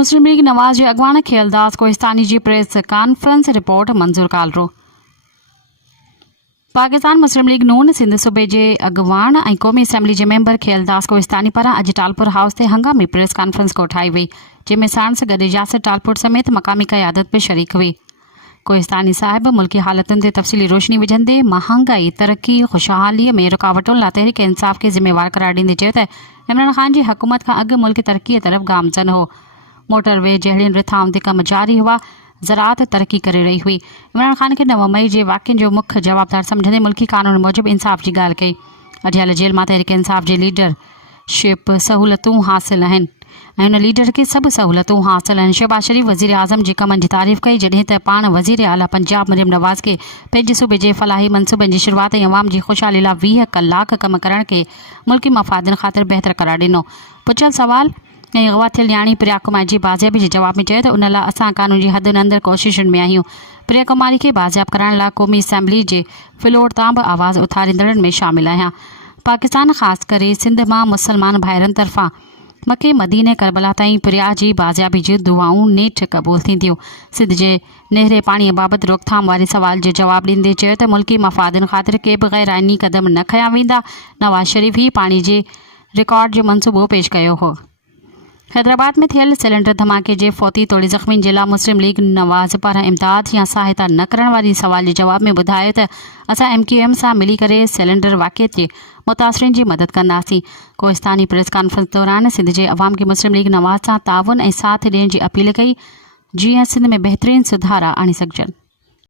मुस्लिम लीग नवाज़ जे अॻवान खेलदास कोहिस्तानी जी press conference report मंज़ूर कालरो। पाकिस्तान मुस्लिम लीग नून सिंध सूबे जे अॻवान ऐं क़ौमी असैम्बली जे मेंबर खेलदास कोहिस्तानी पारां अॼु टालपुर हाउस ते हंगामी प्रेस कॉन्फ्रेंस कोठाई वई, जंहिंमें साण सां गॾु यासिर टालपुर समेत मक़ामी क़यादत बि शरीक हुई। कोहिस्तानी साहिब मुल्की हालतुनि ते तफ़सीली रोशनी विझंदे महांगाई, तरक्की, खुशहालीअ में रुकावटुनि लाइ तहरीक इंसाफ़ खे ज़िम्मेवार करार ॾींदे चयो त इमरान ख़ान जी हुकूमत खां अॻु मुल्क तरक़ीअ तरफ़ गामज़न हो। मोटरवे जहिड़ियुनि रिथाउनि ते कम जारी हुआ, ज़राअत तरक्की करे रही हुई। इमरान ख़ान खे 9 मई जे वाक़िअनि जो मुख्य जवाबदार सम्झंदे मुल्की कानून मूजिबि इंसाफ़ जी ॻाल्हि कई। अडियाल जेल मां तहरीक इंसाफ़ जे लीडरशिप सहूलतूं हासिल आहिनि ऐं हुन लीडर खे सभु सहूलतूं हासिल आहिनि। शहबाज़ शरीफ़ वज़ीर आज़म जे कमनि जी तारीफ़ कई, जॾहिं त पाण वज़ीर आला पंजाब मरियम नवाज़ खे पंहिंजे सूबे जे फलाही मनसूबनि जी शुरूआत ऐं अवाम जी ख़ुशहाली लाइ 20 कलाक कम करण खे मुल्की मफ़ादनि ख़ातिर बहितर करार ॾिनो। पुछल सवाल ऐं अगवा थियल न्याणी प्रिया कुमारी जी बाज़ियाबी जे जवाब में चयो त उन लाइ असां कानून जी हदुनि अंदरि कोशिशुनि में आहियूं। प्रिया कुमारी खे बाज़ियाब करण लाइ क़ौमी असैम्बली जे फ्लोर तां बि आवाज़ उथारींदड़नि में शामिल आहियां। पाकिस्तान ख़ासि करे सिंध मां मुसलमान भाइरनि तरफ़ां मके मदीने करबला ताईं प्रिया जी बाज़ियाबी जूं दुआऊं नेठि क़बूल थींदियूं। सिंध जे नहरे पाणीअ बाबति रोकथाम वारे सवाल जो जवाब ॾींदे चयो त मुल्की मफ़ादनि ख़ातिर के बि गैर आइनी क़दम न खयां वेंदा। नवाज़ शरीफ़ ही पाणी जे रिकॉर्ड जो मनसूबो पेश कयो हो। हैदराबाद में थियल सिलेंडर धमाके जे फौती तौरु ज़ख़्मी जे लाइ मुस्लिम लीग नवाज़ पारां इमदाद या सहायता न करण वारी सवाल जे जवाब में ॿुधायो त असां MQM सां मिली करे सिलेंडर वाक़िअत जे मुतासिरीन जी मदद कंदासीं। कोहिस्तानी प्रेस कॉन्फ्रेंस दौरान सिंध जे अवाम खे मुस्लिम लीग नवाज़ सां ताउन ऐं साथ ॾियण जी अपील कई, जीअं सिंध में बहितरीन सुधारा आणे सघजनि।